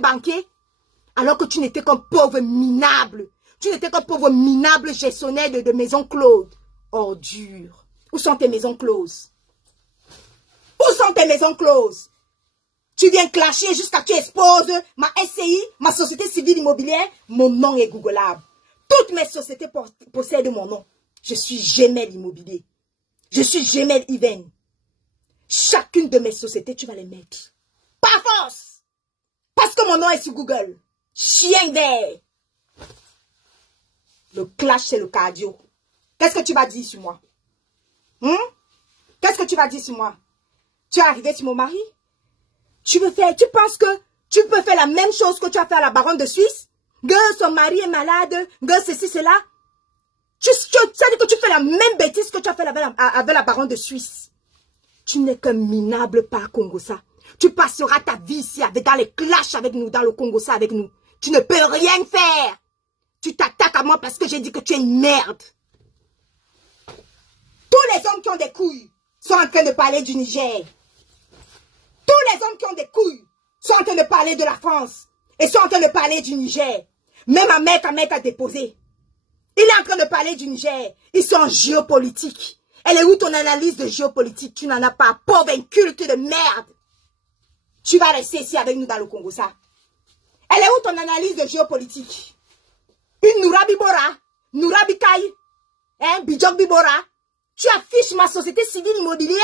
banquier, alors que tu n'étais qu'un pauvre minable. Tu n'étais qu'un pauvre minable gestionnaire de maisons closes. Ordure. Où sont tes maisons closes? Où sont tes maisons closes? Tu viens clasher jusqu'à ce que tu exposes ma SCI, ma société civile immobilière. Mon nom est googlable. Toutes mes sociétés possèdent mon nom. Je suis Gemel Immobilier. Je suis Gemel Even. Chacune de mes sociétés, tu vas les mettre. Par force. Parce que mon nom est sur Google. Chien vert. Le clash, c'est le cardio. Qu'est-ce que tu vas dire sur moi? Qu'est-ce que tu vas dire sur moi? Tu es arrivé sur mon mari? Tu penses que tu peux faire la même chose que tu as fait à la baronne de Suisse? Que son mari est malade, que ceci, cela. Tu sais que tu fais la même bêtise que tu as fait avec la baronne de Suisse. Tu n'es qu'un minable par Congossa. Tu passeras ta vie ici dans les clashs avec nous, dans le Congossa avec nous. Tu ne peux rien faire. Tu t'attaques à moi parce que j'ai dit que tu es une merde. Tous les hommes qui ont des couilles sont en train de parler du Niger. Tous les hommes qui ont des couilles sont en train de parler de la France. Et sont en train de parler du Niger. Même Ahmed a déposé. Il est en train de parler du Niger. Ils sont en géopolitique. Elle est où ton analyse de géopolitique? Tu n'en as pas. Pauvre inculte de merde. Tu vas rester ici avec nous dans le Congo, ça. Elle est où ton analyse de géopolitique? Une Nourabi Bora, Nourabi Kai, Bidjok Bibora. Tu affiches ma société civile immobilière,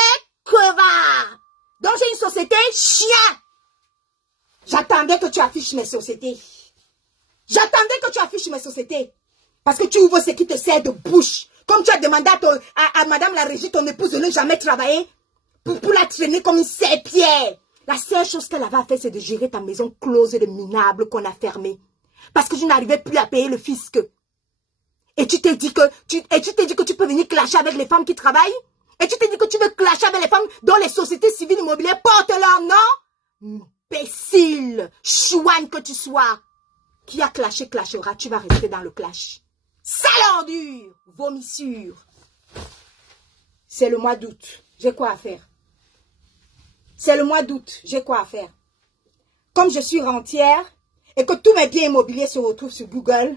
crevard. Donc j'ai une société chien. J'attendais que tu affiches mes sociétés. J'attendais que tu affiches mes sociétés. Parce que tu ouvres ce qui te sert de bouche. Comme tu as demandé à madame la régie, ton épouse, de ne jamais travailler pour la traîner comme une serpillère. La seule chose qu'elle avait à faire, c'est de gérer ta maison close de minable qu'on a fermée. Parce que je n'arrivais plus à payer le fisc. Et tu t'es dit que tu peux venir clasher avec les femmes qui travaillent? Et tu t'es dit que tu veux clasher avec les femmes dont les sociétés civiles immobilières portent leur nom? Imbécile, chouane que tu sois. Qui a clashé, clashera, tu vas rester dans le clash. Sale ordure, vomissure. C'est le mois d'août, j'ai quoi à faire? C'est le mois d'août, j'ai quoi à faire? Comme je suis rentière et que tous mes biens immobiliers se retrouvent sur Google,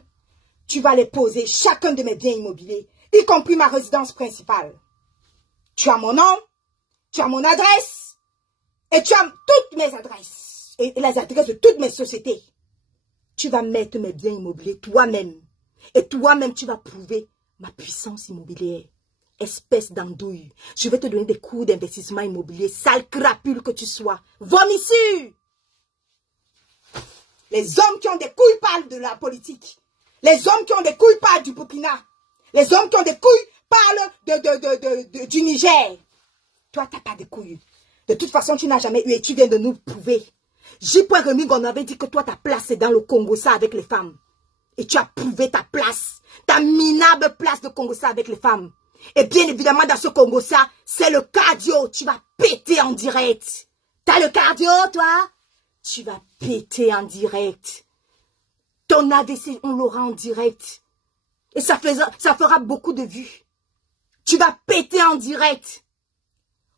tu vas les poser, chacun de mes biens immobiliers, y compris ma résidence principale. Tu as mon nom, tu as mon adresse, et tu as toutes mes adresses, et les adresses de toutes mes sociétés. Tu vas mettre mes biens immobiliers toi-même, et toi-même tu vas prouver ma puissance immobilière. Espèce d'andouille, je vais te donner des cours d'investissement immobilier, sale crapule que tu sois. Vomissure! Les hommes qui ont des couilles parlent de la politique. Les hommes qui ont des couilles parlent du Burkina. Les hommes qui ont des couilles parlent du Niger. Toi, tu n'as pas de couilles. De toute façon, tu n'as jamais eu et tu viens de nous prouver. J.Remy Remy, on avait dit que toi, ta place, c'est dans le Congo, ça, avec les femmes. Et tu as prouvé ta place. Ta minable place de Congo, ça, avec les femmes. Et bien évidemment, dans ce Congo, ça, c'est le cardio. Tu vas péter en direct. T'as le cardio, toi? Tu vas péter en direct. Ton AVC, on l'aura en direct. Et ça fera beaucoup de vues. Tu vas péter en direct.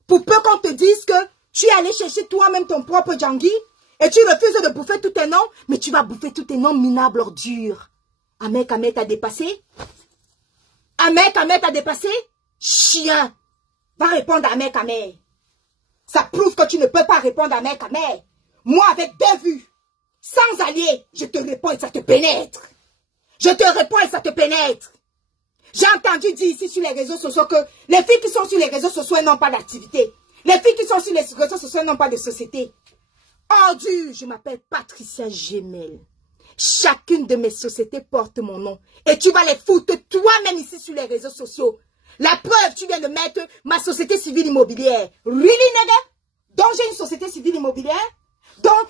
Pour peu qu'on te dise que tu es allé chercher toi-même ton propre Djangui et tu refuses de bouffer tous tes noms, mais tu vas bouffer tous tes noms minables ordures. Ahmed t'a dépassé? Ahmed t'a dépassé? Chien! Va répondre à Ahmed. Ça prouve que tu ne peux pas répondre à Ahmed. Moi, avec 2 vues, sans allier, je te réponds et ça te pénètre. Je te réponds et ça te pénètre. J'ai entendu dire ici sur les réseaux sociaux que les filles qui sont sur les réseaux sociaux n'ont pas d'activité. Les filles qui sont sur les réseaux sociaux n'ont pas de société. Ordure, je m'appelle Patricia Gemel. Chacune de mes sociétés porte mon nom. Et tu vas les foutre toi-même ici sur les réseaux sociaux. La preuve, tu viens de mettre ma société civile immobilière. Really, nigga? Donc j'ai une société civile immobilière? Donc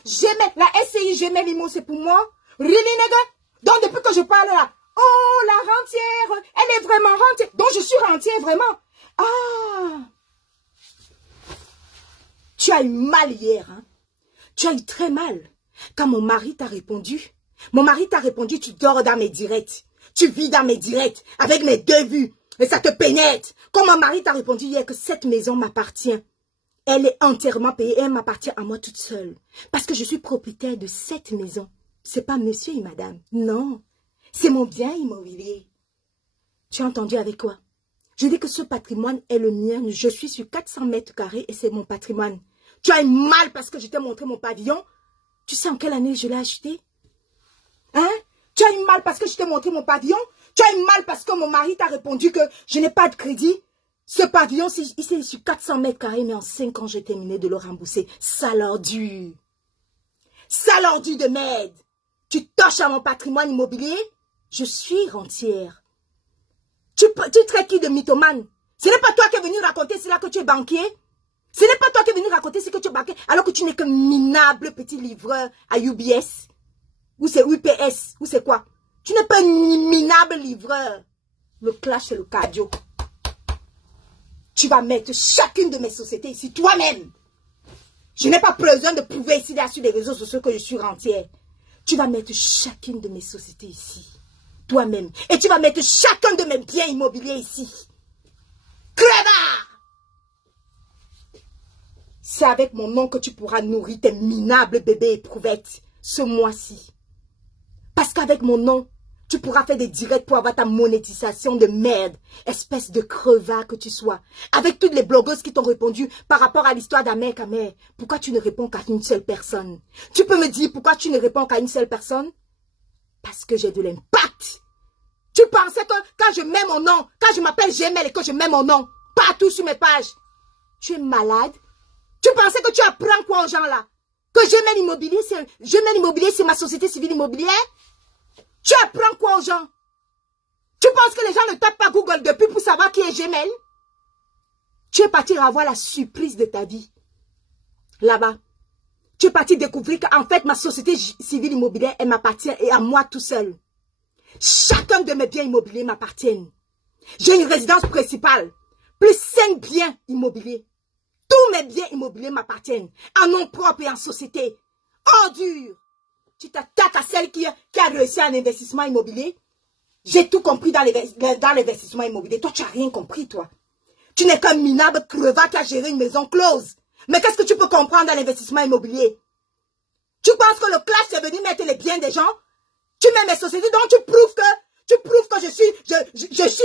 la SCI Gemel Immo, c'est pour moi? Really, nigga? Donc depuis que je parle là, oh, la rentière, elle est vraiment rentière. Donc je suis rentière vraiment. Ah! Tu as eu mal hier, hein? Tu as eu très mal. Quand mon mari t'a répondu, tu dors dans mes directs. Tu vis dans mes directs avec mes 2 vues. Et ça te pénètre. Quand mon mari t'a répondu hier que cette maison m'appartient. Elle est entièrement payée et elle m'appartient à moi toute seule. Parce que je suis propriétaire de cette maison. C'est pas monsieur et madame. Non. C'est mon bien immobilier. Tu as entendu avec quoi? Je dis que ce patrimoine est le mien. Je suis sur 400 mètres carrés et c'est mon patrimoine. Tu as eu mal parce que je t'ai montré mon pavillon? Tu sais en quelle année je l'ai acheté? Hein? Tu as eu mal parce que je t'ai montré mon pavillon? Tu as eu mal parce que mon mari t'a répondu que je n'ai pas de crédit? Ce pavillon, c'est sur 400 mètres carrés, mais en 5 ans, j'ai terminé de le rembourser. Sale ordure. Sale ordure de merde. Tu touches à mon patrimoine immobilier? Je suis rentière. Tu traites qui de mythomane? Ce n'est pas toi qui es venu raconter cela que tu es banquier? Ce n'est pas toi qui es venu raconter ce que tu es banquier, alors que tu n'es qu'un minable petit livreur à UBS? Ou c'est UPS? Ou c'est quoi? Tu n'es pas un minable livreur. Le clash, c'est le cardio. Tu vas mettre chacune de mes sociétés ici, toi-même. Je n'ai pas besoin de prouver ici, là, sur les réseaux sociaux que je suis rentière. Tu vas mettre chacune de mes sociétés ici, toi-même. Et tu vas mettre chacun de mes biens immobiliers ici. Crevard! C'est avec mon nom que tu pourras nourrir tes minables bébés éprouvettes ce mois-ci. Parce qu'avec mon nom, tu pourras faire des directs pour avoir ta monétisation de merde. Espèce de crevard que tu sois. Avec toutes les blogueuses qui t'ont répondu par rapport à l'histoire d'Amer Kamer. Pourquoi tu ne réponds qu'à une seule personne? Tu peux me dire pourquoi tu ne réponds qu'à une seule personne? Parce que j'ai de l'impact. Tu pensais que quand je mets mon nom, quand je m'appelle Gmail et que je mets mon nom partout sur mes pages, tu es malade? Tu pensais que tu apprends quoi aux gens là? Que Gmail Immobilier, c'est ma société civile immobilière? Tu apprends quoi aux gens? Tu penses que les gens ne tapent pas Google depuis pour savoir qui est Gmail? Tu es parti avoir la surprise de ta vie. Là-bas. Tu es parti découvrir qu'en fait, ma société civile immobilière, elle m'appartient et à moi tout seul. Chacun de mes biens immobiliers m'appartiennent. J'ai une résidence principale, plus 5 biens immobiliers. Tous mes biens immobiliers m'appartiennent, en nom propre et en société. Ordure! Tu t'attaques à celle qui a réussi un investissement immobilier. J'ai tout compris dans l'investissement immobilier. Toi, tu n'as rien compris, toi. Tu n'es qu'un minable crevard qui a géré une maison close. Mais qu'est-ce que tu peux comprendre dans l'investissement immobilier? Tu penses que le clash est venu mettre les biens des gens? Tu mets mes sociétés, donc tu prouves que je suis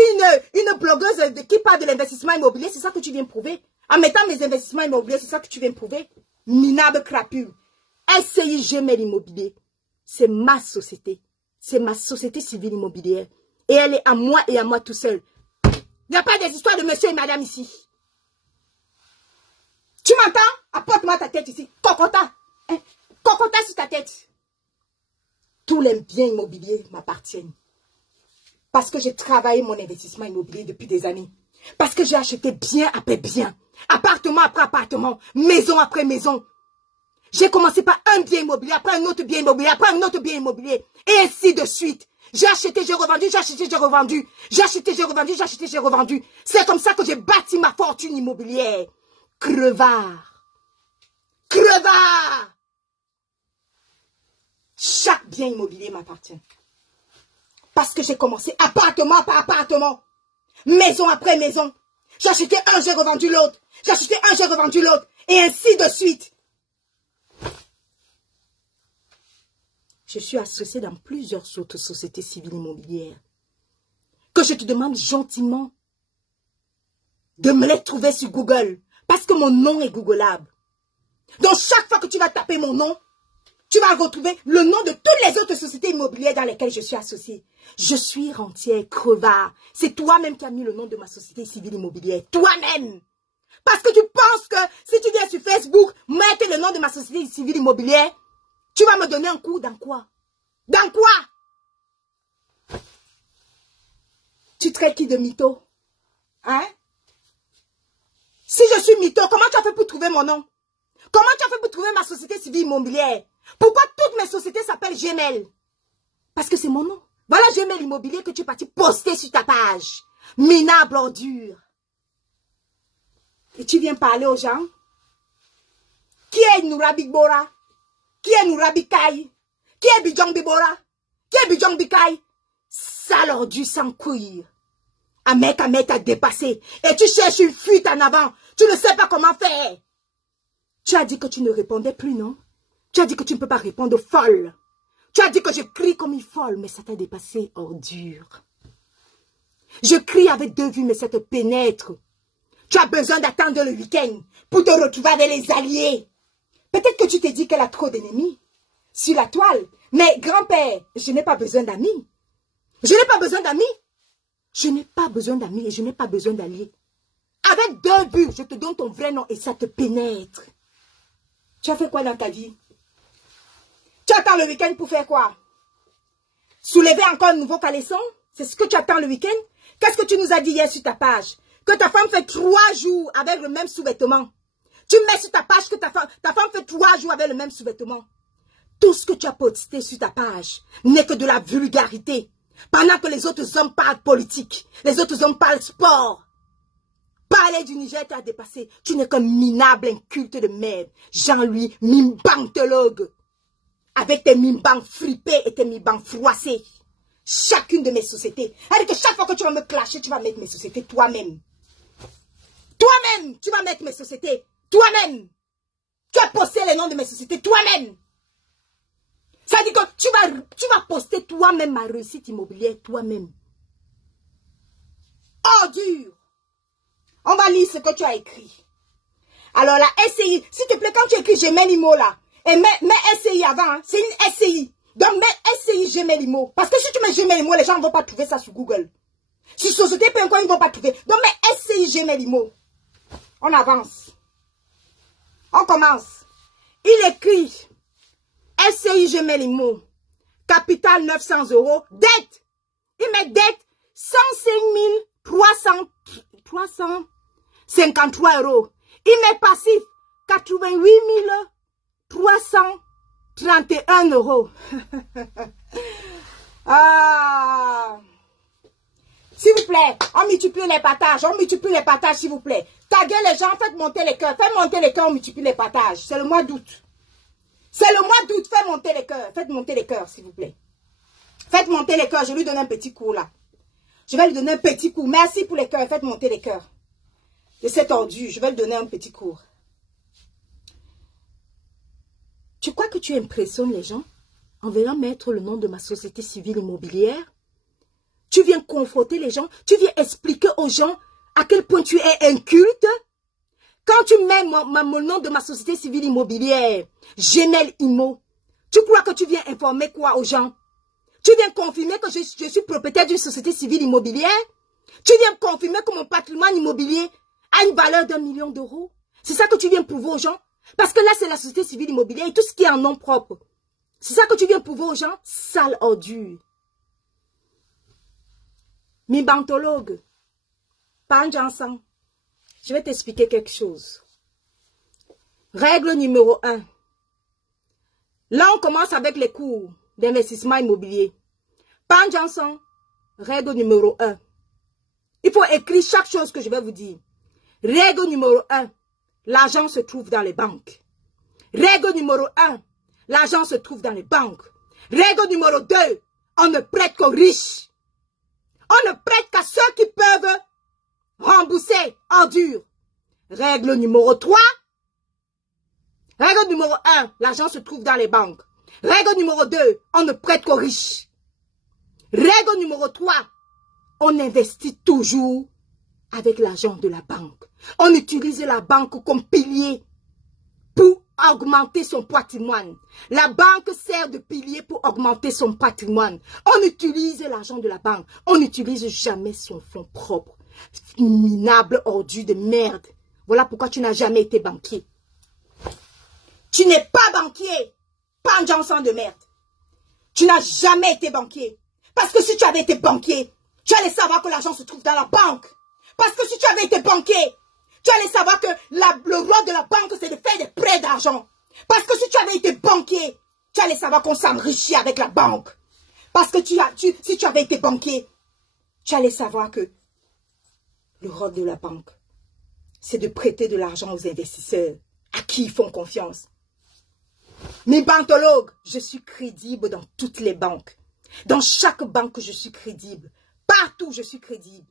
une blogueuse qui parle de l'investissement immobilier. C'est ça que tu viens prouver. En mettant mes investissements immobiliers, c'est ça que tu viens prouver. Minable crapule. SCI Gmail Immobilier. C'est ma société. C'est ma société civile immobilière. Et elle est à moi et à moi tout seul. Il n'y a pas des histoires de monsieur et madame ici. Tu m'entends? Apporte-moi ta tête ici. Cocota. Hein? Cocota sur ta tête. Tous les biens immobiliers m'appartiennent. Parce que j'ai travaillé mon investissement immobilier depuis des années. Parce que j'ai acheté bien après bien. Appartement après appartement. Maison après maison. J'ai commencé par un bien immobilier, après un autre bien immobilier, après un autre bien immobilier. Et ainsi de suite. J'ai acheté, j'ai revendu, j'ai acheté, j'ai revendu. J'ai acheté, j'ai revendu, j'ai acheté, j'ai revendu. C'est comme ça que j'ai bâti ma fortune immobilière. Crevard. Crevard. Chaque bien immobilier m'appartient. Parce que j'ai commencé appartement par appartement. Maison après maison. J'ai acheté un, j'ai revendu l'autre. J'ai acheté un, j'ai revendu l'autre. Et ainsi de suite. Je suis associée dans plusieurs autres sociétés civiles immobilières. Que je te demande gentiment de me les trouver sur Google. Parce que mon nom est googlable. Donc chaque fois que tu vas taper mon nom, tu vas retrouver le nom de toutes les autres sociétés immobilières dans lesquelles je suis associée. Je suis rentière, crevard. C'est toi-même qui as mis le nom de ma société civile immobilière. Toi-même. Parce que tu penses que si tu viens sur Facebook, mettre le nom de ma société civile immobilière, tu vas me donner un coup dans quoi? Dans quoi? Tu traites qui de mytho? Hein? Si je suis mytho, comment tu as fait pour trouver mon nom? Comment tu as fait pour trouver ma société civile immobilière? Pourquoi toutes mes sociétés s'appellent Gmail? Parce que c'est mon nom. Voilà Gmail Immobilier que tu es parti poster sur ta page. Minable ordure. Et tu viens parler aux gens? Qui est Nourabi Bora? Qui est Nourabi Kai? Qui est Bidjong Bibora? Qui est Bidjong Bikai? Sale ordure sans couille. Ahmed t'a dépassé. Et tu cherches une fuite en avant. Tu ne sais pas comment faire. Tu as dit que tu ne répondais plus, non? Tu as dit que tu ne peux pas répondre, folle. Tu as dit que je crie comme une folle, mais ça t'a dépassé, ordure. Je crie avec 2 vues, mais ça te pénètre. Tu as besoin d'attendre le week-end pour te retrouver avec les alliés. Peut-être que tu t'es dit qu'elle a trop d'ennemis sur la toile. Mais grand-père, je n'ai pas besoin d'amis. Je n'ai pas besoin d'amis. Je n'ai pas besoin d'amis et je n'ai pas besoin d'alliés. Avec 2 buts, je te donne ton vrai nom et ça te pénètre. Tu as fait quoi dans ta vie? Tu attends le week-end pour faire quoi? Soulever encore un nouveau caleçon? C'est ce que tu attends le week-end? Qu'est-ce que tu nous as dit hier sur ta page? Que ta femme fait 3 jours avec le même sous-vêtement. Tu mets sur ta page que ta femme fait 3 jours avec le même sous-vêtement. Tout ce que tu as posté sur ta page n'est que de la vulgarité. Pendant que les autres hommes parlent politique, les autres hommes parlent sport. Parler du Niger t'a dépassé. Tu n'es qu'un minable inculte de merde. Jean-Louis Mimbantologue. Avec tes mimbangs fripés et tes mimbangs froissés. Chacune de mes sociétés. C'est-à-dire que chaque fois que tu vas me clasher, tu vas mettre mes sociétés toi-même. Toi-même, tu vas mettre mes sociétés. Toi-même. Tu as posté les noms de mes sociétés toi-même. Ça dit que tu vas poster toi-même ma réussite immobilière toi-même. Ordure. On va lire ce que tu as écrit. Alors la SCI, s'il te plaît, quand tu écris Gemelimo là, et mets SCI avant, hein, c'est une SCI. Donc mets SCI Gemelimo. Parce que si tu mets Gemelimo, les gens ne vont pas trouver ça sur Google. Sur Société Pincoin, ils ne vont pas trouver. Donc mets SCI Gemelimo. On avance. On commence. Il écrit SCI Gemelimo. Capital 900 €. Dette. Il met dette 105 353 €. Il met passif 88 331 €. Ah. S'il vous plaît, on multiplie les partages. On multiplie les partages, s'il vous plaît. Taguez les gens, faites monter les cœurs. Faites monter les cœurs, on multiplie les partages. C'est le mois d'août. C'est le mois d'août. Faites monter les cœurs. Faites monter les cœurs, s'il vous plaît. Faites monter les cœurs. Je vais lui donner un petit cours là. Je vais lui donner un petit cours. Merci pour les cœurs. Faites monter les cœurs. De cet ordu, je vais lui donner un petit cours. Tu crois que tu impressionnes les gens en venant mettre le nom de ma société civile immobilière? Tu viens conforter les gens? Tu viens expliquer aux gens à quel point tu es inculte? Quand tu mets le nom de ma société civile immobilière, Gemel Immo, tu crois que tu viens informer quoi aux gens? Tu viens confirmer que je suis propriétaire d'une société civile immobilière? Tu viens confirmer que mon patrimoine immobilier a une valeur d'1 million d'euros? C'est ça que tu viens prouver aux gens? Parce que là, c'est la société civile immobilière et tout ce qui est en nom propre. C'est ça que tu viens prouver aux gens? Sale ordure. Mimbantologue, Panjansan, je vais t'expliquer quelque chose. Règle numéro 1. Là, on commence avec les cours d'investissement immobilier. Panjansan, règle numéro 1. Il faut écrire chaque chose que je vais vous dire. Règle numéro 1. L'argent se trouve dans les banques. Règle numéro 1. L'argent se trouve dans les banques. Règle numéro 2. On ne prête qu'aux riches. On ne prête qu'à ceux qui peuvent rembourser en dur. Règle numéro 3. Règle numéro 1. L'argent se trouve dans les banques. Règle numéro 2. On ne prête qu'aux riches. Règle numéro 3. On investit toujours avec l'argent de la banque. On utilise la banque comme pilier pour augmenter son patrimoine. La banque sert de pilier pour augmenter son patrimoine. On utilise l'argent de la banque. On n'utilise jamais son fonds propre. Minable ordure de merde. Voilà pourquoi tu n'as jamais été banquier. Tu n'es pas banquier. Pas un Johnson de merde. Tu n'as jamais été banquier. Parce que si tu avais été banquier, tu allais savoir que l'argent se trouve dans la banque. Parce que si tu avais été banquier, tu allais savoir que le rôle de la banque, c'est de faire des prêts d'argent. Parce que si tu avais été banquier, tu allais savoir qu'on s'enrichit avec la banque. Parce que si tu avais été banquier, tu allais savoir que le rôle de la banque, c'est de prêter de l'argent aux investisseurs à qui ils font confiance. Mes bantologues, je suis crédible dans toutes les banques. Dans chaque banque, je suis crédible. Partout, je suis crédible.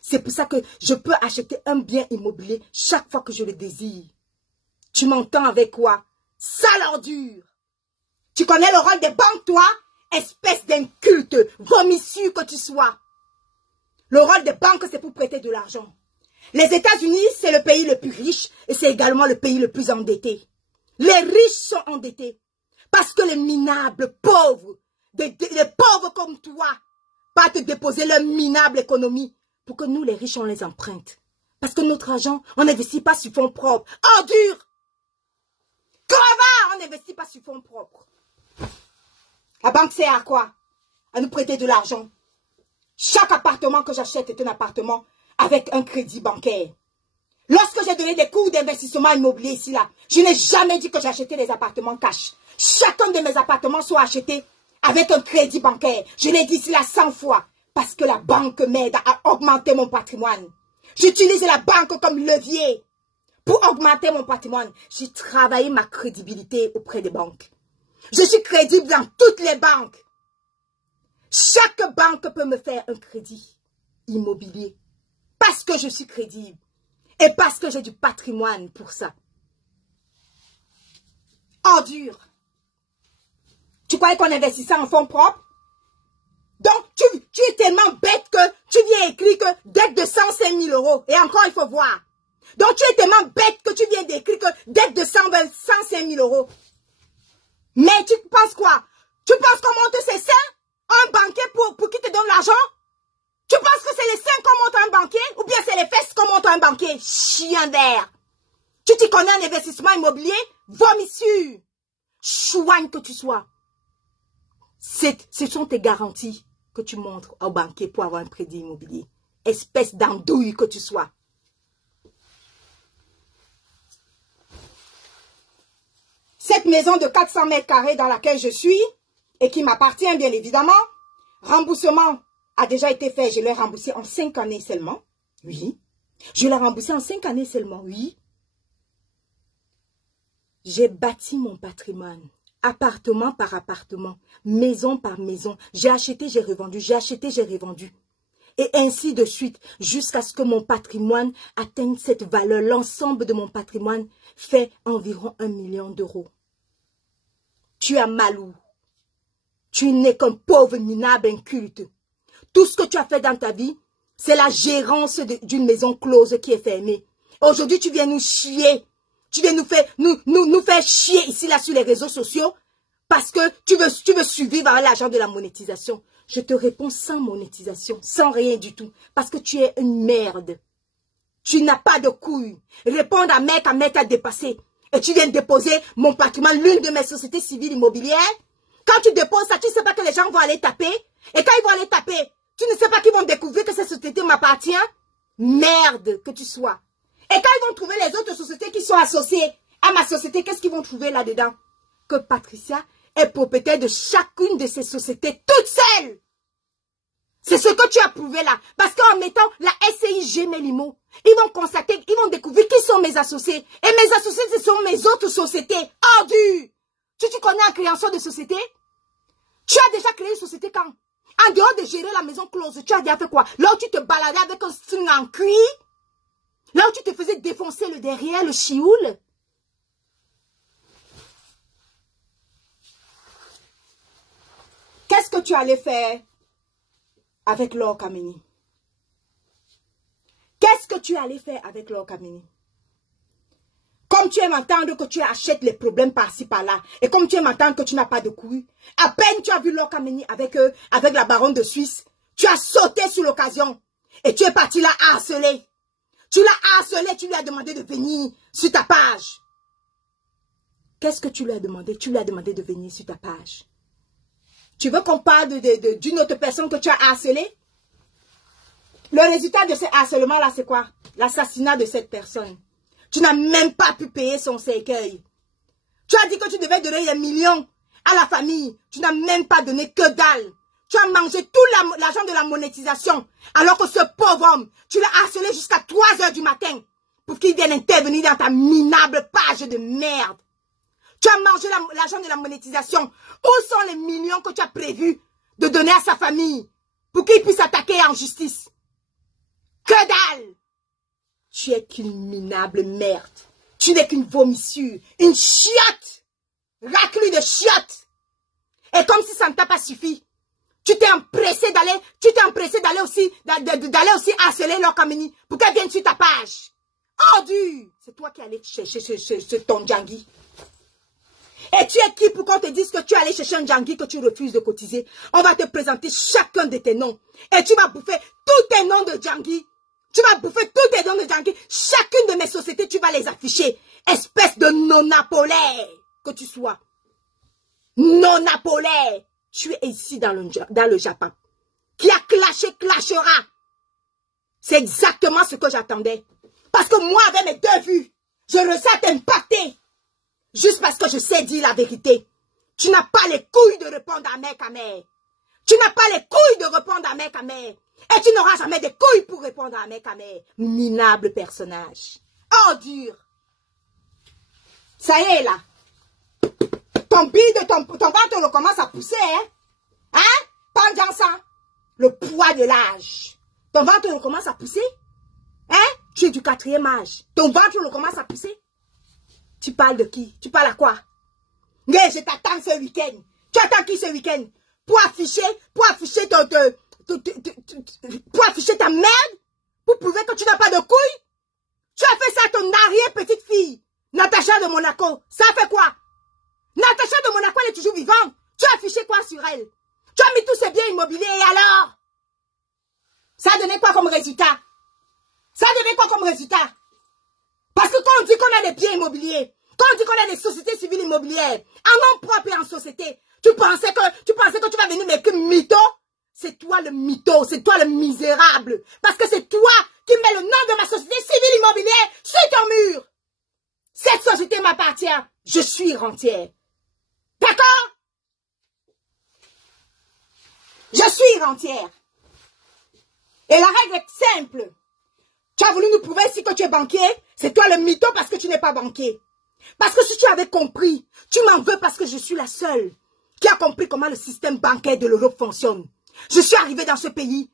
C'est pour ça que je peux acheter un bien immobilier chaque fois que je le désire. Tu m'entends avec quoi? Sale ordure. Tu connais le rôle des banques, toi? Espèce d'inculte, vomissure que tu sois. Le rôle des banques, c'est pour prêter de l'argent. Les États-Unis, c'est le pays le plus riche et c'est également le pays le plus endetté. Les riches sont endettés parce que les minables pauvres, les pauvres comme toi, pas te déposer leur minable économie pour que nous, les riches, on les emprunte. Parce que notre argent, on n'investit pas sur fonds propres. Ordure! Crevard, on n'investit pas sur fonds propres. La banque sert à quoi? À nous prêter de l'argent. Chaque appartement que j'achète est un appartement avec un crédit bancaire. Lorsque j'ai donné des cours d'investissement immobilier ici, là, je n'ai jamais dit que j'achetais des appartements cash. Chacun de mes appartements soit acheté avec un crédit bancaire. Je l'ai dit ici là 100 fois. Parce que la banque m'aide à augmenter mon patrimoine. J'utilise la banque comme levier pour augmenter mon patrimoine. J'ai travaillé ma crédibilité auprès des banques. Je suis crédible dans toutes les banques. Chaque banque peut me faire un crédit immobilier parce que je suis crédible et parce que j'ai du patrimoine pour ça. Ordure. Tu croyais qu'on investissait en fonds propres? Donc, tu es tellement bête que tu viens écrire que dette de 105 000 euros. Et encore, il faut voir. Donc, tu es tellement bête que tu viens d'écrire que dette de 105 000 euros. Mais tu penses quoi? Tu penses qu'on monte ses seins? Un banquier pour qui te donne l'argent? Tu penses que c'est les seins qu'on monte à un banquier? Ou bien c'est les fesses qu'on monte à un banquier? Chien d'air. Tu t'y connais en investissement immobilier? Vomissure. Chouigne que tu sois. Ce sont tes garanties que tu montres au banquier pour avoir un crédit immobilier. Espèce d'andouille que tu sois. Cette maison de 400 mètres carrés dans laquelle je suis, et qui m'appartient bien évidemment, remboursement a déjà été fait. Je l'ai remboursé en 5 années seulement. Oui. Je l'ai remboursé en 5 années seulement. Oui. J'ai bâti mon patrimoine. Appartement par appartement, maison par maison. J'ai acheté, j'ai revendu, j'ai acheté, j'ai revendu. Et ainsi de suite, jusqu'à ce que mon patrimoine atteigne cette valeur. L'ensemble de mon patrimoine fait environ 1 million d'euros. Tu as malou. Tu n'es qu'un pauvre minable inculte. Tout ce que tu as fait dans ta vie, c'est la gérance d'une maison close qui est fermée. Aujourd'hui, tu viens nous chier. Tu viens nous faire chier ici, là, sur les réseaux sociaux parce que tu veux survivre avec l'argent de la monétisation. Je te réponds sans monétisation, sans rien du tout, parce que tu es une merde. Tu n'as pas de couilles. Répondre à mec t'a dépassé. Et tu viens déposer mon patrimoine, l'une de mes sociétés civiles immobilières. Quand tu déposes ça, tu ne sais pas que les gens vont aller taper. Et quand ils vont aller taper, tu ne sais pas qu'ils vont découvrir que cette société m'appartient. Merde que tu sois. Et quand ils vont trouver les autres sociétés qui sont associées à ma société, qu'est-ce qu'ils vont trouver là-dedans? Que Patricia est propriétaire de chacune de ces sociétés toute seule. C'est ce que tu as prouvé là. Parce qu'en mettant la SCI Melimo, ils vont constater, ils vont découvrir qui sont mes associés. Et mes associés, ce sont mes autres sociétés. Ordures. Tu connais un créancier de société? Tu as déjà créé une société quand? En dehors de gérer la maison close, tu as déjà fait quoi? Là où tu te baladais avec un string en cuir? Là où tu te faisais défoncer le derrière, le chioul. Qu'est-ce que tu allais faire avec l'or Kameni? Qu'est-ce que tu allais faire avec l'or Kameni? Comme tu aimes entendre que tu achètes les problèmes par-ci par-là, et comme tu aimes entendre que tu n'as pas de couilles, à peine tu as vu l'or Kameni avec la baronne de Suisse, tu as sauté sur l'occasion, et tu es parti la harceler. Tu l'as harcelé, tu lui as demandé de venir sur ta page. Qu'est-ce que tu lui as demandé? Tu lui as demandé de venir sur ta page. Tu veux qu'on parle d'une autre personne que tu as harcelée? Le résultat de ce harcèlement-là, c'est quoi? L'assassinat de cette personne. Tu n'as même pas pu payer son cercueil. Tu as dit que tu devais donner des millions à la famille. Tu n'as même pas donné que dalle. Tu as mangé tout l'argent de la monétisation. Alors que ce pauvre homme, tu l'as harcelé jusqu'à 3 h du matin pour qu'il vienne intervenir dans ta minable page de merde. Tu as mangé l'argent de la monétisation. Où sont les millions que tu as prévu de donner à sa famille pour qu'il puisse attaquer en justice? Que dalle! Tu es qu'une minable merde. Tu Tu n'es qu'une vomissure, une chiotte, raclue de chiotte. Et comme si ça ne t'a pas suffi, tu t'es empressé d'aller aussi harceler leur Kamini pour qu'elle vienne sur ta page. Oh Dieu, c'est toi qui allais chercher ton Djangui. Et tu es qui pour qu'on te dise que tu es allé chercher un Djangui que tu refuses de cotiser? On va te présenter chacun de tes noms. Et tu vas bouffer tous tes noms de Djangui. Tu vas bouffer tous tes noms de Djangui. Chacune de mes sociétés, tu vas les afficher. Espèce de non-napolais que tu sois. Non-napolais. Tu es ici dans le Japon. Qui a clashé, clashera. C'est exactement ce que j'attendais. Parce que moi, avec mes deux vues, je ressens t'impacter. Juste parce que je sais dire la vérité. Tu n'as pas les couilles de répondre à mec à mère. Tu n'as pas les couilles de répondre à mec à mère. Et tu n'auras jamais de couilles pour répondre à mec à mère. Minable personnage. Oh, dur. Ça y est, là. Ton bide, ton ventre recommence à pousser, hein? Hein? Pendant ça, le poids de l'âge. Ton ventre recommence à pousser? Hein? Tu es du 4e âge. Ton ventre recommence à pousser? Tu parles de qui? Tu parles à quoi? Mais je t'attends ce week-end. Tu attends qui ce week-end? Pour afficher ta merde? Pour prouver que tu n'as pas de couilles? Tu as fait ça à ton arrière-petite fille, Natacha de Monaco. Ça fait quoi? Natacha de Monaco, elle est toujours vivante. Tu as affiché quoi sur elle? Tu as mis tous ces biens immobiliers et alors? Ça a donné quoi comme résultat? Ça a donné quoi comme résultat? Parce que quand on dit qu'on a des biens immobiliers, quand on dit qu'on a des sociétés civiles immobilières, en nom propre et en société, tu pensais que tu vas venir mettre mytho? C'est toi le mytho, c'est toi le misérable. Parce que c'est toi qui mets le nom de ma société civile immobilière sur ton mur. Cette société m'appartient. Je suis rentière. D'accord? Je suis rentière. Et la règle est simple. Tu as voulu nous prouver ici que tu es banquier, c'est toi le mytho parce que tu n'es pas banquier. Parce que si tu avais compris, tu m'en veux parce que je suis la seule qui a compris comment le système bancaire de l'Europe fonctionne. Je suis arrivée dans ce pays.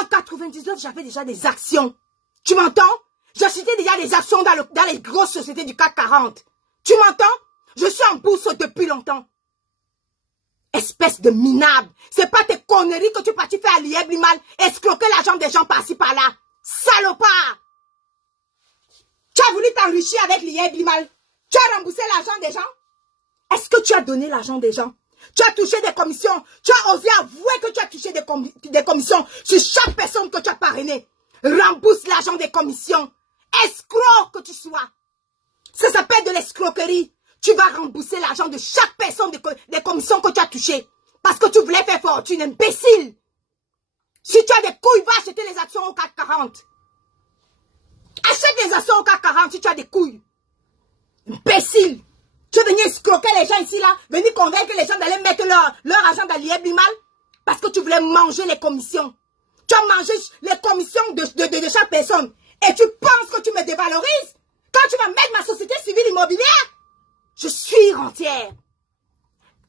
En 99, j'avais déjà des actions. Tu m'entends? J'achetais déjà des actions dans les grosses sociétés du CAC 40. Tu m'entends? Je suis en bourse depuis longtemps. Espèce de minable. C'est pas tes conneries que tu es parti faire à l'IEB Limal, escroquer l'argent des gens par-ci par-là. Salopard! Tu as voulu t'enrichir avec l'IEB Limal. Tu as remboursé l'argent des gens? Est-ce que tu as donné l'argent des gens? Tu as touché des commissions. Tu as osé avouer que tu as touché des commissions sur chaque personne que tu as parrainée. Rembourse l'argent des commissions. Escroc que tu sois. Ça s'appelle de l'escroquerie. Tu vas rembourser l'argent de chaque personne des commissions que tu as touchées. Parce que tu voulais faire fortune, imbécile. Si tu as des couilles, va acheter les actions au CAC 40. Achète les actions au CAC 40 si tu as des couilles. Imbécile. Tu veux venir escroquer les gens ici, là, venir convaincre les gens d'aller mettre leur argent dans l'IEB Limal parce que tu voulais manger les commissions. Tu as mangé les commissions de chaque personne. Et tu penses que tu me dévalorises quand tu vas mettre ma société civile immobilière? Je suis rentière.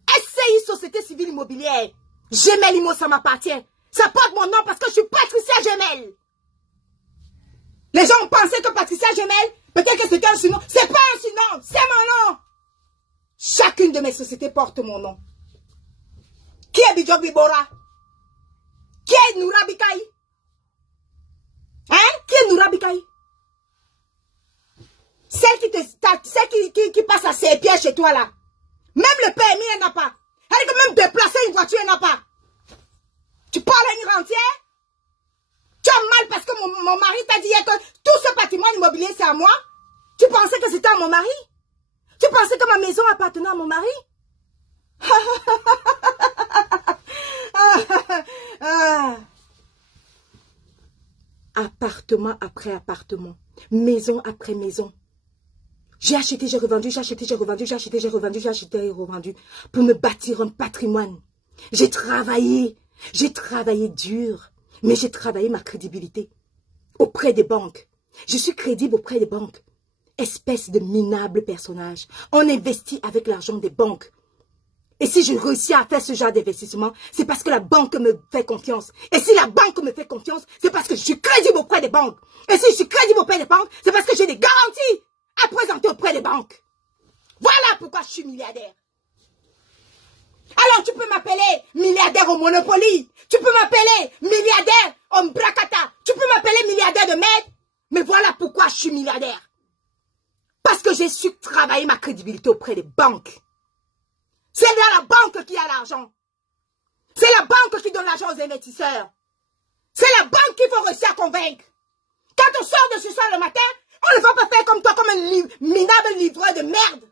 SCI Société Civile Immobilière. Gemel Immo, ça m'appartient. Ça porte mon nom parce que je suis Patricia Gemel. Les gens ont pensé que Patricia Gemel, peut-être que c'était un surnom. C'est pas un surnom, c'est mon nom. Chacune de mes sociétés porte mon nom. Qui est Bidjo Bibora? Qui est Noura Bikaï? Hein? Qui est Noura Bikaï? Celle qui passe à ses pieds chez toi là. Même le permis, elle n'a pas. Elle dit que même déplacer une voiture, elle n'a pas. Tu parles à une rentière? Tu as mal parce que mon mari t'a dit que tout ce patrimoine immobilier, c'est à moi? Tu pensais que c'était à mon mari? Tu pensais que ma maison appartenait à mon mari? Appartement après appartement, maison après maison. J'ai acheté, j'ai revendu, j'ai acheté, j'ai revendu, j'ai acheté, j'ai revendu, j'ai acheté et revendu pour me bâtir un patrimoine. J'ai travaillé dur, mais j'ai travaillé ma crédibilité auprès des banques. Je suis crédible auprès des banques. Espèce de minable personnage. On investit avec l'argent des banques. Et si je réussis à faire ce genre d'investissement, c'est parce que la banque me fait confiance. Et si la banque me fait confiance, c'est parce que je suis crédible auprès des banques. Et si je suis crédible auprès des banques, c'est parce que j'ai des garanties à présenter auprès des banques. Voilà pourquoi je suis milliardaire. Alors tu peux m'appeler milliardaire au Monopoly. Tu peux m'appeler milliardaire au Bracata. Tu peux m'appeler milliardaire de merde. Mais voilà pourquoi je suis milliardaire. Parce que j'ai su travailler ma crédibilité auprès des banques. C'est la banque qui a l'argent. C'est la banque qui donne l'argent aux investisseurs. C'est la banque qu'il faut réussir à convaincre. Quand on sort de ce soir le matin, on ne va pas faire comme toi, comme un minable livreur de merde.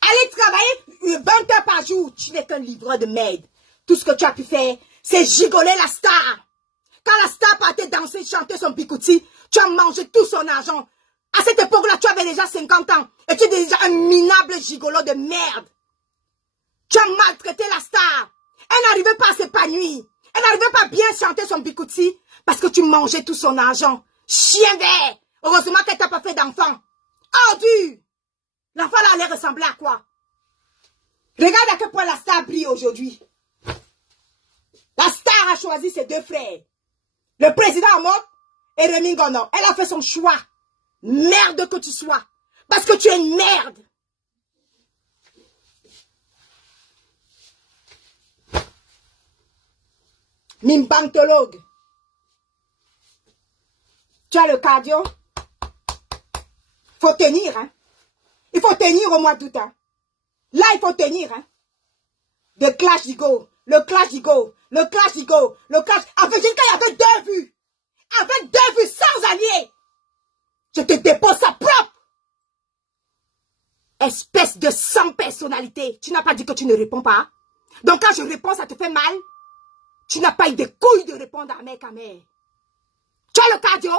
Aller travailler 20 heures par jour, tu n'es qu'un livreur de merde. Tout ce que tu as pu faire, c'est gigoler la star. Quand la star partait danser, chanter son bikouti, tu as mangé tout son argent. À cette époque-là, tu avais déjà 50 ans. Et tu es déjà un minable gigolo de merde. Tu as maltraité la star. Elle n'arrivait pas à s'épanouir. Elle n'arrivait pas à bien chanter son bikouti parce que tu mangeais tout son argent. Chien vert. Heureusement qu'elle t'a pas fait d'enfant. Ordure. L'enfant là allait ressembler à quoi? Regarde à quel point la star brille aujourd'hui. La star a choisi ses deux frères. Le président Amok et Rémi Ngono. Elle a fait son choix. Merde que tu sois. Parce que tu es une merde. Mimbantologue. Tu as le cardio. Faut tenir, hein. Il faut tenir au mois d'août, hein. Là, il faut tenir, hein. Le clash d'ego. Le clash d'ego. Le clash d'ego. Le clash. Avec Jinka, il y avait 2 vues. Avec 2 vues sans alliés. Je te dépose ça propre. Espèce de sans personnalité. Tu n'as pas dit que tu ne réponds pas. Donc quand je réponds, ça te fait mal. Tu n'as pas eu des couilles de répondre à mec à mère. Tu as le cardio?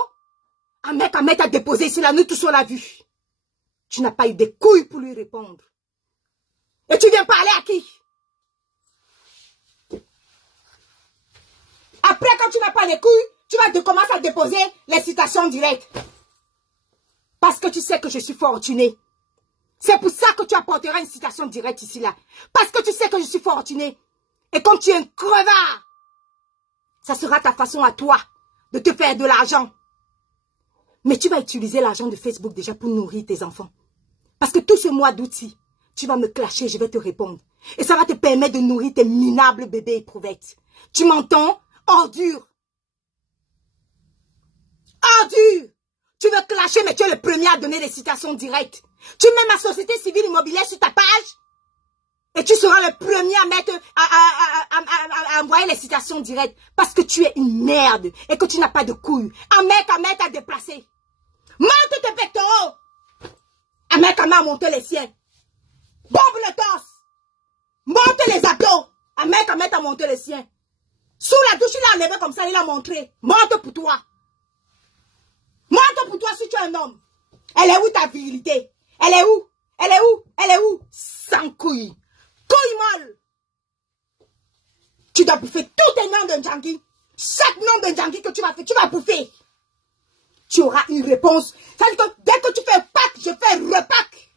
Un mec à mère t'a déposé ici, là, nous tous on l'a vu. Tu n'as pas eu des couilles pour lui répondre. Et tu viens parler à qui? Après, quand tu n'as pas les couilles, tu vas commencer à déposer les citations directes. Parce que tu sais que je suis fortuné. C'est pour ça que tu apporteras une citation directe ici, là. Parce que tu sais que je suis fortuné. Et comme tu es un crevard, ça sera ta façon à toi de te faire de l'argent. Mais tu vas utiliser l'argent de Facebook déjà pour nourrir tes enfants. Parce que tout ce mois d'août, tu vas me clasher, je vais te répondre. Et ça va te permettre de nourrir tes minables bébés éprouvettes. Tu m'entends? Ordure. Ordure. Tu veux clasher, mais tu es le premier à donner des citations directes. Tu mets ma société civile immobilière sur ta page. Et tu seras le premier à mettre, à envoyer les citations directes. Parce que tu es une merde. Et que tu n'as pas de couilles. Un mec à mettre à déplacer. Monte tes pectoraux. Un mec à main à monter les siens. Bombe le torse. Monte les abdos. Un mec à mettre à monter les siens. Sous la douche, il a enlevé comme ça, il a montré. Monte pour toi. Monte pour toi si tu es un homme. Elle est où ta virilité? Elle est où? Elle est où? Elle est où? Sans couilles. Couille molle. Tu dois bouffer tous tes noms d'un Djangui. Chaque nom d'un Djangui que tu vas faire, tu vas bouffer. Tu auras une réponse. Ça veut dire que dès que tu fais pack, je fais repack.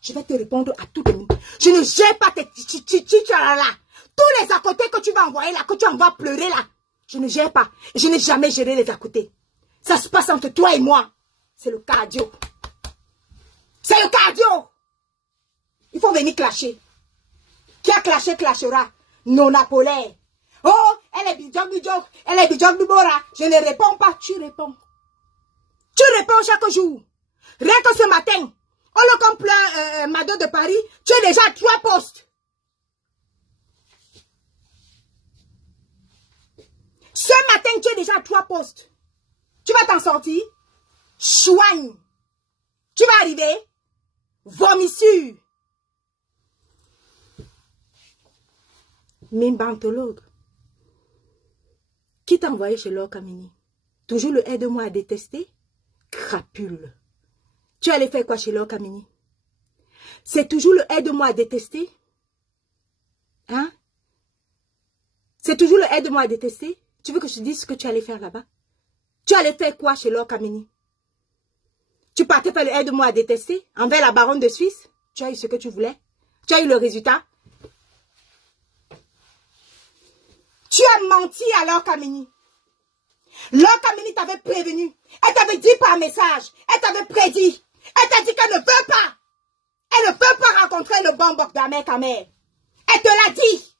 Je vais te répondre à tout le monde. Je ne gère pas tes là. Tous les à côté que tu vas envoyer là, que tu envoies pleurer là. Je ne gère pas. Je n'ai jamais géré les à côté. Ça se passe entre toi et moi. C'est le cardio. C'est le cardio. Il faut venir clasher. Qui a clashé, clashera. Non apolé. Oh, elle est bidjok, bidjok. Elle est bidjok, bibora. Je ne réponds pas. Tu réponds. Tu réponds chaque jour. Rien que ce matin, on le complet Mado de Paris, tu es déjà à 3 postes. Ce matin, tu es déjà à 3 postes. Tu vas t'en sortir. Chouigne. Tu vas arriver. Vomissure. Mimbantologue. Qui t'a envoyé chez Laure Kamini? Toujours le aide-moi à détester? Crapule. Tu allais faire quoi chez Laure Kamini? C'est toujours le aide-moi à détester? Hein? C'est toujours le aide-moi à détester? Tu veux que je te dise ce que tu allais faire là-bas? Tu allais faire quoi chez Laure Kamini? Tu partais faire le aide-moi à détester envers la baronne de Suisse? Tu as eu ce que tu voulais? Tu as eu le résultat? Tu as menti à Laure Kamini. Laure Kamini t'avait prévenu. Elle t'avait dit par message. Elle Elle t'avait prédit. Elle t'a dit qu'elle ne veut pas. Elle ne veut pas rencontrer le bon Bok d'Ahmed Ahmed. Elle te l'a dit.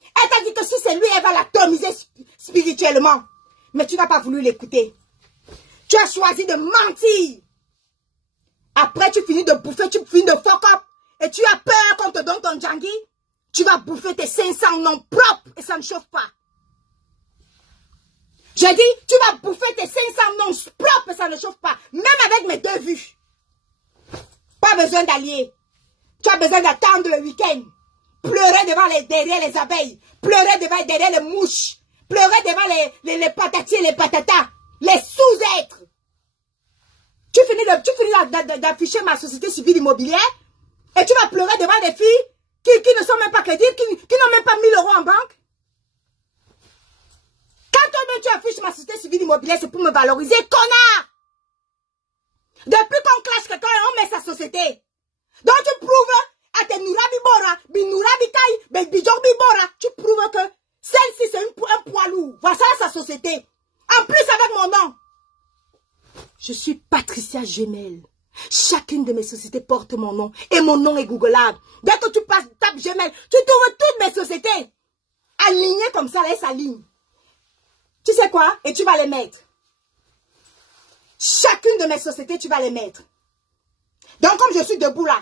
Elle t'a dit que si c'est lui, elle va l'atomiser spirituellement. Mais tu n'as pas voulu l'écouter. Tu as choisi de mentir. Après, tu finis de bouffer, tu finis de fuck up. Et tu as peur qu'on te donne ton Djangui. Tu vas bouffer tes 500 noms propres et ça ne chauffe pas. J'ai dit, tu vas bouffer tes 500 noms propres et ça ne chauffe pas. Même avec mes 2 vues. Pas besoin d'allier. Tu as besoin d'attendre le week-end. Pleurer derrière les abeilles. Pleurer derrière les mouches. Pleurer devant les patatis et les patatas. Les sous-êtres. Tu finis d'afficher ma société civile immobilière. Et tu vas pleurer devant des filles qui ne sont même pas crédibles, qui n'ont même pas 1000 € en banque. Quand toi-même tu affiches ma société civile immobilière, c'est pour me valoriser, connard! Depuis qu'on clash quelqu'un, on met sa société. Donc tu prouves à tes Nourabi Bora, Binourabi Kai, Bijorbi Bora, tu prouves que celle-ci c'est un poids lourd. Voilà sa société. En plus avec mon nom. Je suis Patricia Gemel. Chacune de mes sociétés porte mon nom. Et mon nom est googlable. Dès que tu tapes Gemel, tu trouves toutes mes sociétés. Alignées comme ça, là, elles s'alignent. Tu sais quoi? Et tu vas les mettre. Chacune de mes sociétés, tu vas les mettre. Donc, comme je suis debout là,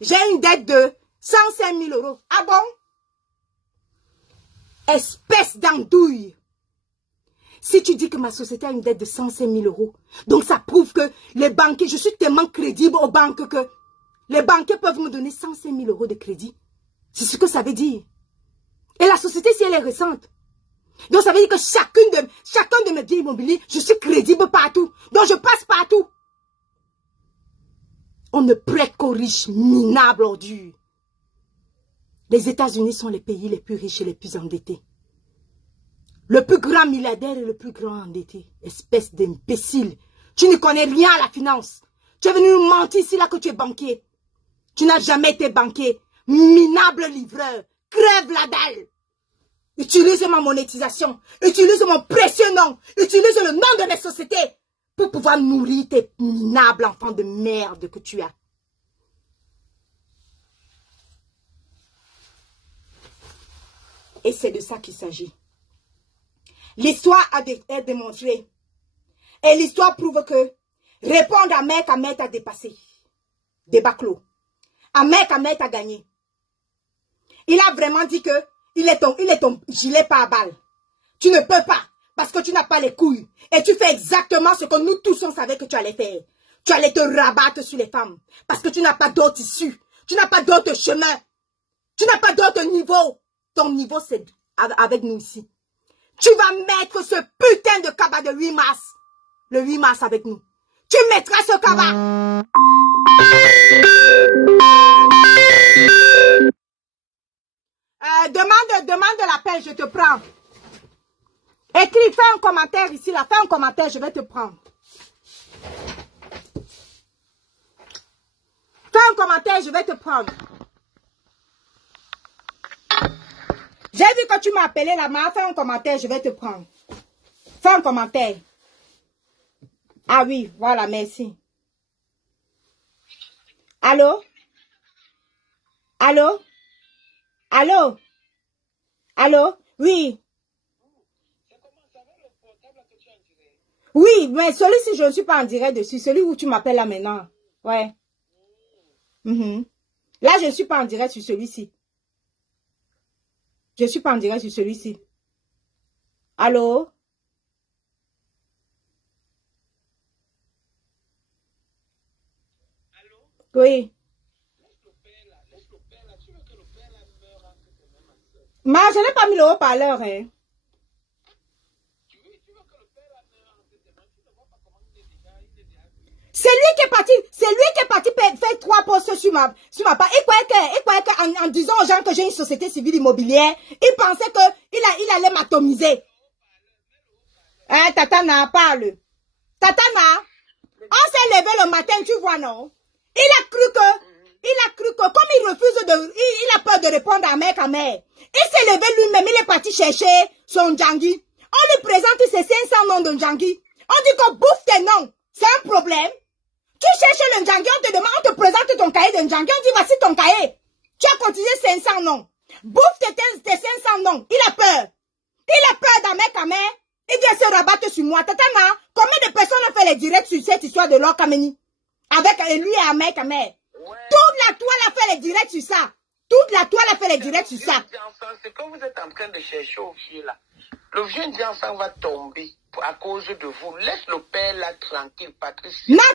j'ai une dette de 105 000 €. Ah bon? Espèce d'andouille. Si tu dis que ma société a une dette de 105 000 €, donc ça prouve que les banquiers, je suis tellement crédible aux banques que les banquiers peuvent me donner 105 000 € de crédit. C'est ce que ça veut dire. Et la société, si elle est récente. Donc ça veut dire que chacun de mes biens immobiliers, je suis crédible partout. Donc je passe partout. On ne prête qu'aux riches, minables, ordures. Les États-Unis sont les pays les plus riches et les plus endettés. Le plus grand milliardaire et le plus grand endetté. Espèce d'imbécile. Tu ne connais rien à la finance. Tu es venu nous mentir ici là que tu es banquier. Tu n'as jamais été banquier. Minable livreur. Crève la dalle. Utilise ma monétisation. Utilise mon précieux nom. Utilise le nom de mes sociétés pour pouvoir nourrir tes minables enfants de merde que tu as. Et c'est de ça qu'il s'agit. L'histoire a démontré. Et l'histoire prouve que répondre à Ahmed Ahmed a dépassé. Débat clos. Ahmed Ahmed a gagné. Il a vraiment dit que il est ton gilet par balle. Tu ne peux pas. Parce que tu n'as pas les couilles. Et tu fais exactement ce que nous tous on savait que tu allais faire. Tu allais te rabattre sur les femmes. Parce que tu n'as pas d'autre issue. Tu n'as pas d'autre chemin. Tu n'as pas d'autre niveau. Ton niveau c'est avec nous ici. Tu vas mettre ce putain de cabas de 8 mars. Le 8 mars avec nous. Tu mettras ce cabas. Demande de l'appel, je te prends. Écris, fais un commentaire ici, là. Fais un commentaire, je vais te prendre. Fais un commentaire, je vais te prendre. J'ai vu que tu m'as appelé là-bas. Fais un commentaire, je vais te prendre. Fais un commentaire. Ah oui, voilà, merci. Allô? Allô? Allô? Allô? Oui. Oui, mais celui-ci, je ne suis pas en direct dessus. Celui où tu m'appelles là maintenant. Ouais. Là, je ne suis pas en direct sur celui-ci. Je ne suis pas en direct sur celui-ci. Allô? Allô? Oui. Mais je n'ai pas mis le haut-parleur, hein. C'est lui qui est parti faire 3 postes sur ma page. Il croyait qu'en disant aux gens que j'ai une société civile immobilière, il pensait qu'il allait m'atomiser. Hein, Tatana, parle. Tatana, on s'est levé le matin, tu vois, non? Il a cru que, comme il refuse il a peur de répondre à mec à mère. Il s'est levé lui-même, il est parti chercher son Djangui. On lui présente ses 500 noms de Djangui. On dit que bouffe tes noms. C'est un problème. Tu cherches le Ndjangué, on te demande, on te présente ton cahier de Ndjangué, on dit voici ton cahier. Tu as cotisé 500 noms. Bouffe tes 500 noms. Il a peur. Il a peur d'Ahmed. Il vient se rabattre sur moi. Tatana, combien de personnes ont fait les directs sur cette histoire de Lord Kameni? Avec lui et Ahmed. Ouais. Toute la toile a fait les directs sur ça. Toute la toile a fait les directs sur ça. C'est que vous êtes en train de chercher au vieux là. Le vieux Ndiansan va tomber à cause de vous. Laisse le père là tranquille, Patrice.